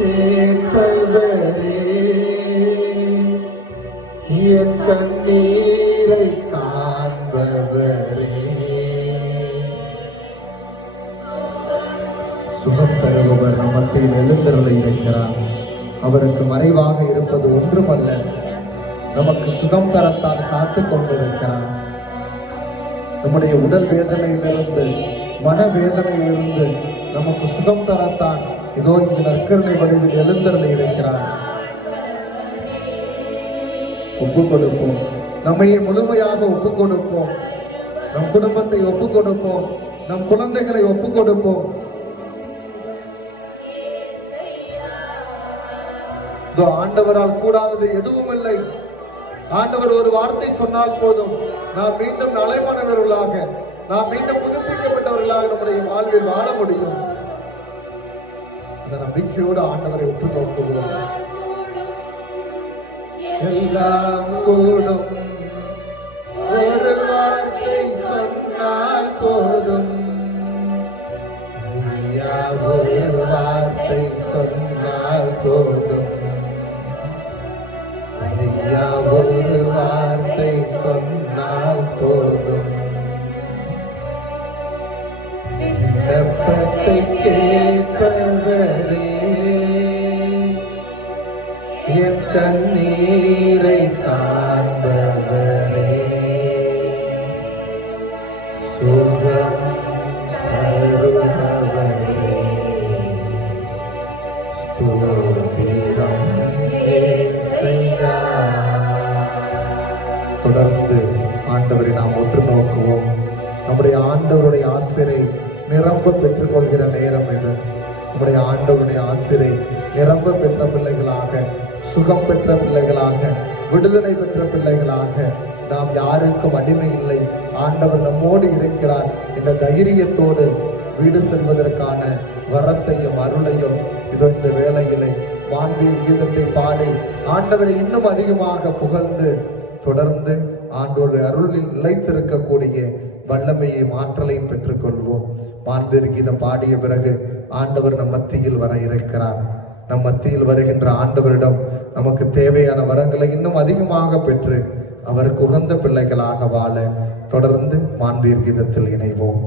கேட்பவரே, என் கண்ணீரை காண்பவரே, சுகம் தருபவர் நம் மத்தியில் எழுந்தருளி இருக்கிறார். அவருக்கு மறைவாக இருப்பது ஒன்றுமல்ல, நமக்கு சுகம் தரத்தான் காத்து கொண்டிருக்கிறார். நம்முடைய உடல் வேதனையிலிருந்து, மன வேதனையிலிருந்து நமக்கு சுகம் தரத்தான் இதோ இங்கு நற்கருணை வடிவில் எழுந்தருளி இருக்கிறார். ஒப்புக் கொடுப்போம், நம்மையே முழுமையாக ஒப்புக் கொடுப்போம், நம் குடும்பத்தை ஒப்புக் கொடுப்போம், நம் குழந்தைகளை ஒப்புக் கொடுப்போம். ஆண்டவரால் கூடாதது எதுவும் இல்லை. ஆண்டவர் ஒரு வார்த்தை சொன்னால் போதும், நாம் மீண்டும் நலைமானவர்களாக, நாம் மீண்டும் புதுப்பிக்கப்பட்டவர்களாக நம்முடைய வாழ்வில் வாழ முடியும். அந்த நம்பிக்கையோடு ஆண்டவரை உற்று நோக்குவோம். எல்லாம் கூடும், ஒரு வார்த்தை சொன்னால் போதும், ஒரு வார்த்தை சொன்னால் போதும், ஒரு வார்த்தை சொன்னால் போதும், விண்ணப்பத்தை கேட்பவரே, என் கண்ணீரை காண்பவரே, சுகம் தருபவரே, ஸ்தோத்திரம் இயேசுவே. தொடர்ந்து ஆண்டவரை நாம் உற்று நோக்குவோம். நம்முடைய ஆண்டவருடைய ஆசிரை நிரம்ப பெற்றுக்கொள்கிற நேரம் இது. நம்முடைய ஆண்டவருடைய ஆசிரை நிரம்ப பெற்ற பிள்ளைகளாக, சுகம் பெற்ற பிள்ளைகளாக, விடுதலை பெற்ற பிள்ளைகளாக, நாம் யாருக்கும் அடிமை இல்லை, ஆண்டவர் நம்மோடு இருக்கிறார் என்ற தைரியத்தோடு வீடு செல்வதற்கான வரத்தையும் அருளையும் இதோ இந்த வேளையிலே வான்வீர் கீதத்தை பாடி ஆண்டவரை இன்னும் அதிகமாக புகழ்ந்து தொடர்ந்து ஆண்டவருடைய அருளில் நிலைத்திருக்கக்கூடிய வல்லமையை ஆற்றலையும் பெற்றுக் கொள்வோம். வான்வீர் கீதம் பாடிய பிறகு ஆண்டவர் நம் மத்தியில் வர இருக்கிறார். நம் மத்தியில் வருகின்ற ஆண்டவரிடம் நமக்கு தேவையான வரங்களை இன்னும் அதிகமாக பெற்று அவருக்கு உகந்த பிள்ளைகளாக வாழ தொடர்ந்து வான்வீர் கீதத்தில் இணைவோம்.